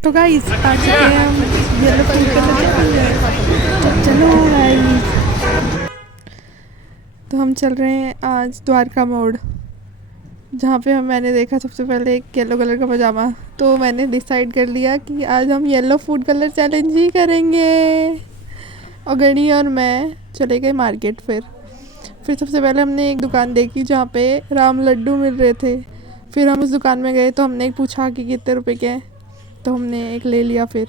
तो गाइस आ चुके हैं हम येलो फूड कलर चैलेंज। तो चलो गाइस, तो हम चल रहे हैं आज द्वारका मोड़, जहाँ पे मैंने देखा सबसे पहले एक येलो कलर का पजामा। तो मैंने डिसाइड कर लिया कि आज हम येलो फूड कलर चैलेंज ही करेंगे। और गणी और मैं चले गए मार्केट। फिर सबसे पहले हमने एक दुकान देखी जहाँ पे राम लड्डू मिल रहे थे। फिर हम उस दुकान में गए तो हमने एक पूछा कि कितने रुपए के हैं, तो हमने एक ले लिया। फिर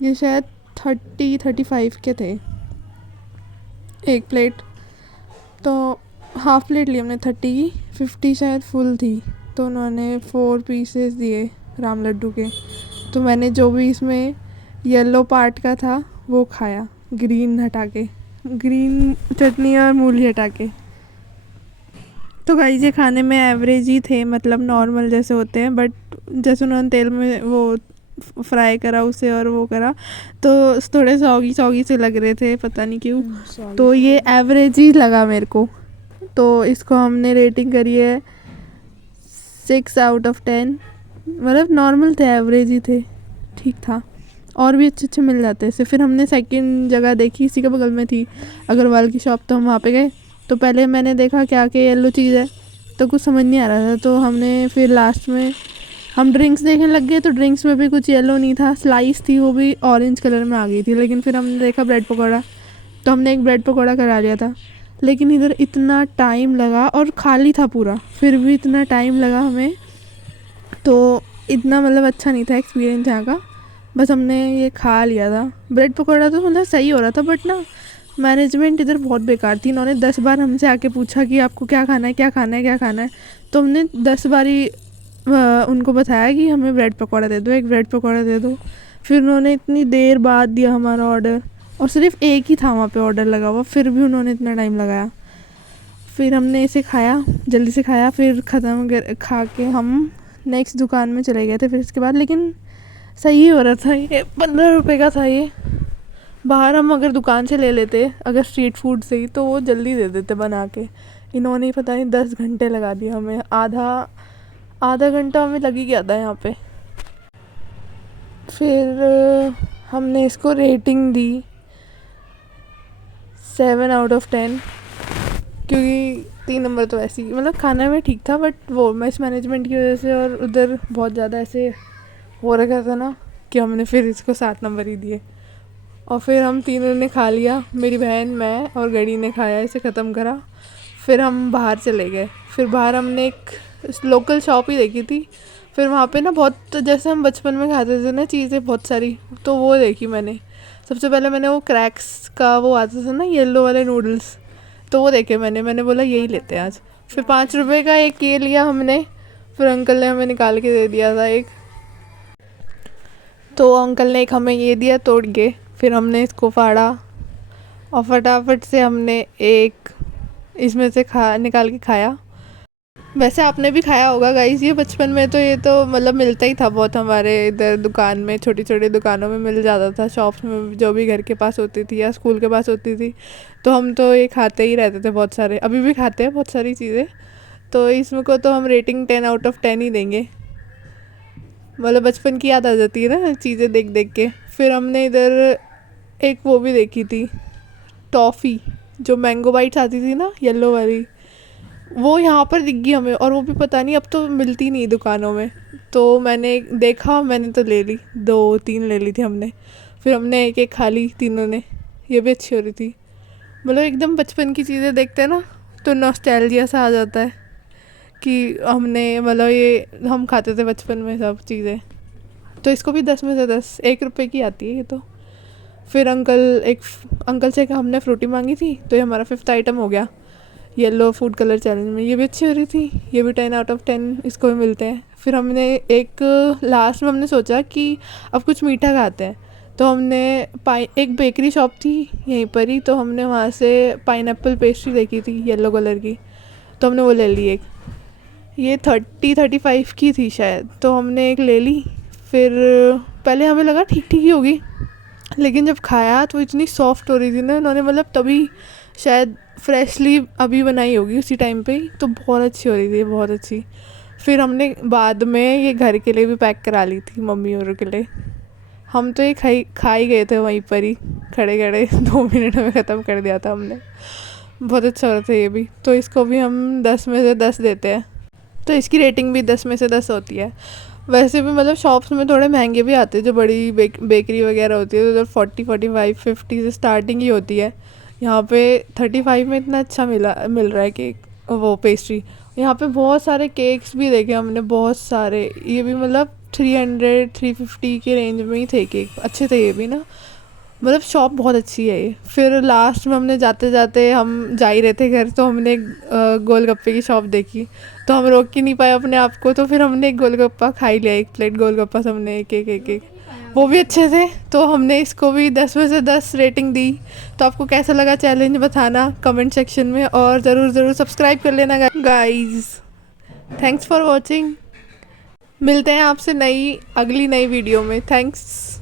ये शायद 35 के थे एक प्लेट। तो हाफ़ प्लेट ली हमने 30 की, 50 शायद फुल थी। तो उन्होंने 4 पीसेस दिए राम लड्डू के। तो मैंने जो भी इसमें येलो पार्ट का था वो खाया, ग्रीन हटा के, ग्रीन चटनी और मूली हटा के। तो गाइस ये खाने में एवरेज ही थे, मतलब नॉर्मल जैसे होते हैं, बट जैसे उन्होंने तेल में वो फ्राई करा उसे और वो करा तो थोड़े सौगी सौगी से लग रहे थे, पता नहीं क्यों। तो ये एवरेज ही लगा मेरे को। तो इसको हमने रेटिंग करी है 6/10। मतलब नॉर्मल थे, एवरेज ही थे, ठीक था। और भी अच्छे अच्छे मिल जाते हैं। फिर हमने सेकंड जगह देखी, इसी के बगल में थी अग्रवाल की शॉप। तो हम वहाँ पे गए। तो पहले मैंने देखा क्या कि येलो चीज़ है, तो कुछ समझ नहीं आ रहा था। तो हमने फिर लास्ट में हम ड्रिंक्स देखने लग गए। तो ड्रिंक्स में भी कुछ येलो नहीं था, स्लाइस थी, वो भी ऑरेंज कलर में आ गई थी। लेकिन फिर हमने देखा ब्रेड पकौड़ा, तो हमने एक ब्रेड पकौड़ा करा लिया था। लेकिन इधर इतना टाइम लगा और खाली था पूरा, फिर भी इतना टाइम लगा हमें। तो इतना मतलब अच्छा नहीं था एक्सपीरियंस यहाँ का। बस हमने ये खा लिया था ब्रेड पकौड़ा। तो मतलब सही हो रहा था, बट ना मैनेजमेंट इधर बहुत बेकार थी। इन्होंने 10 बार हमसे आके पूछा कि आपको क्या खाना है, क्या खाना है, क्या खाना है। तो हमने 10 बार ही उनको बताया कि हमें ब्रेड पकौड़ा दे दो, एक ब्रेड पकौड़ा दे दो। फिर उन्होंने इतनी देर बाद दिया हमारा ऑर्डर, और सिर्फ एक ही था वहाँ पे ऑर्डर लगा हुआ, फिर भी उन्होंने इतना टाइम लगाया। फिर हमने इसे खाया, जल्दी से खाया, फिर ख़त्म खा के हम नेक्स्ट दुकान में चले गए थे। फिर इसके बाद लेकिन सही हो रहा था। ये 15 रुपये का था ये। बाहर हम अगर दुकान से ले लेते, अगर स्ट्रीट फूड से ही, तो वो जल्दी दे देते बना के। इन्होंने ही पता नहीं 10 घंटे लगा दिया हमें। आधा घंटा हमें लग ही गया था यहाँ पे। फिर हमने इसको रेटिंग दी 7/10, क्योंकि 3 नंबर तो ऐसे ही, मतलब खाने में ठीक था, बट वो मिस मैनेजमेंट की वजह से और उधर बहुत ज़्यादा ऐसे हो रखा था ना, कि हमने फिर इसको 7 नंबर ही दिए। और फिर हम तीनों ने खा लिया, मेरी बहन, मैं और गड़ी ने खाया, इसे ख़त्म करा। फिर हम बाहर चले गए। फिर बाहर हमने एक लोकल शॉप ही देखी थी। फिर वहाँ पे ना बहुत, जैसे हम बचपन में खाते थे ना चीज़ें बहुत सारी, तो वो देखी मैंने। सबसे पहले मैंने वो क्रैक्स का वो आता था ना येलो वाले नूडल्स, तो वो देखे मैंने बोला यही लेते हैं आज। फिर 5 रुपए का एक ये लिया हमने। फिर अंकल ने हमें निकाल के दे दिया था एक। तो अंकल ने एक हमें ये दिया तोड़ के। फिर हमने इसको फाड़ा और फटाफट से हमने एक इसमें से निकाल के खाया। वैसे आपने भी खाया होगा गाइस ये बचपन में। तो ये तो मतलब मिलता ही था बहुत, हमारे इधर दुकान में, छोटी छोटी दुकानों में मिल जाता था, शॉप्स में जो भी घर के पास होती थी या स्कूल के पास होती थी। तो हम तो ये खाते ही रहते थे बहुत सारे, अभी भी खाते हैं बहुत सारी चीज़ें। तो इसमें को तो हम रेटिंग 10/10 ही देंगे। मतलब बचपन की याद आ जाती है ना चीज़ें देख देख के। फिर हमने इधर एक वो भी देखी थी, टॉफ़ी, जो मैंगो बाइट्स आती थी ना येलो वाली, वो यहाँ पर दिख गई हमें। और वो भी पता नहीं, अब तो मिलती नहीं दुकानों में। तो मैंने देखा, मैंने तो ले ली, 2-3 ले ली थी हमने। फिर हमने एक एक खा ली तीनों ने। ये भी अच्छी हो रही थी। मतलब एकदम बचपन की चीज़ें देखते हैं ना, तो नॉस्टैल्जिया सा आ जाता है कि हमने, मतलब ये हम खाते थे बचपन में सब चीज़ें। तो इसको भी 10 में से 10, 1 रुपये की आती है ये तो। फिर अंकल से हमने फ्रूटी मांगी थी, तो ये हमारा 5th आइटम हो गया येलो फूड कलर चैलेंज में। ये भी अच्छी हो रही थी। ये भी 10/10 इसको भी मिलते हैं। फिर हमने एक लास्ट में हमने सोचा कि अब कुछ मीठा खाते हैं। तो हमने एक बेकरी शॉप थी यहीं पर ही, तो हमने वहाँ से पाइनएप्पल पेस्ट्री देखी थी येलो कलर की, तो हमने वो ले ली एक। ये 35 की थी शायद, तो हमने एक ले ली। फिर पहले हमें लगा ठीक ठीक ही होगी, लेकिन जब खाया तो इतनी सॉफ्ट हो रही थी ना, इन्होंने मतलब तभी शायद फ्रेशली अभी बनाई होगी उसी टाइम पे ही, तो बहुत अच्छी हो रही थी, बहुत अच्छी। फिर हमने बाद में ये घर के लिए भी पैक करा ली थी, मम्मी और के लिए। हम तो ये खा ही गए थे वहीं पर ही खड़े खड़े 2 मिनट में ख़त्म कर दिया था हमने। बहुत अच्छा होता है ये भी। तो इसको भी हम 10 में से 10 देते हैं। तो इसकी रेटिंग भी 10 में से 10 होती है। वैसे भी मतलब शॉप्स में थोड़े महंगे भी आते हैं, जो बड़ी बेकरी वगैरह होती है उधर 40-45-50 से स्टार्टिंग ही होती है। यहाँ पे 35 में इतना अच्छा मिल रहा है केक, वो पेस्ट्री। यहाँ पे बहुत सारे केक्स भी देखे हमने, बहुत सारे। ये भी मतलब 300-350 के रेंज में ही थे केक, अच्छे थे ये भी ना। मतलब शॉप बहुत अच्छी है ये। फिर लास्ट में हमने जाते जाते, हम जा ही रहे थे घर, तो हमने एक गोलगप्पे की शॉप देखी, तो हम रोक ही नहीं पाए अपने आप को, तो फिर हमने एक गोलगप्पा खा ही लिया, 1 प्लेट गोलगप्पा सबने एक। वो भी अच्छे थे, तो हमने इसको भी 10 में से 10 रेटिंग दी। तो आपको कैसा लगा चैलेंज बताना कमेंट सेक्शन में, और ज़रूर सब्सक्राइब कर लेना गाइज़। Thanks for watching. मिलते हैं आपसे अगली नई वीडियो में। थैंक्स।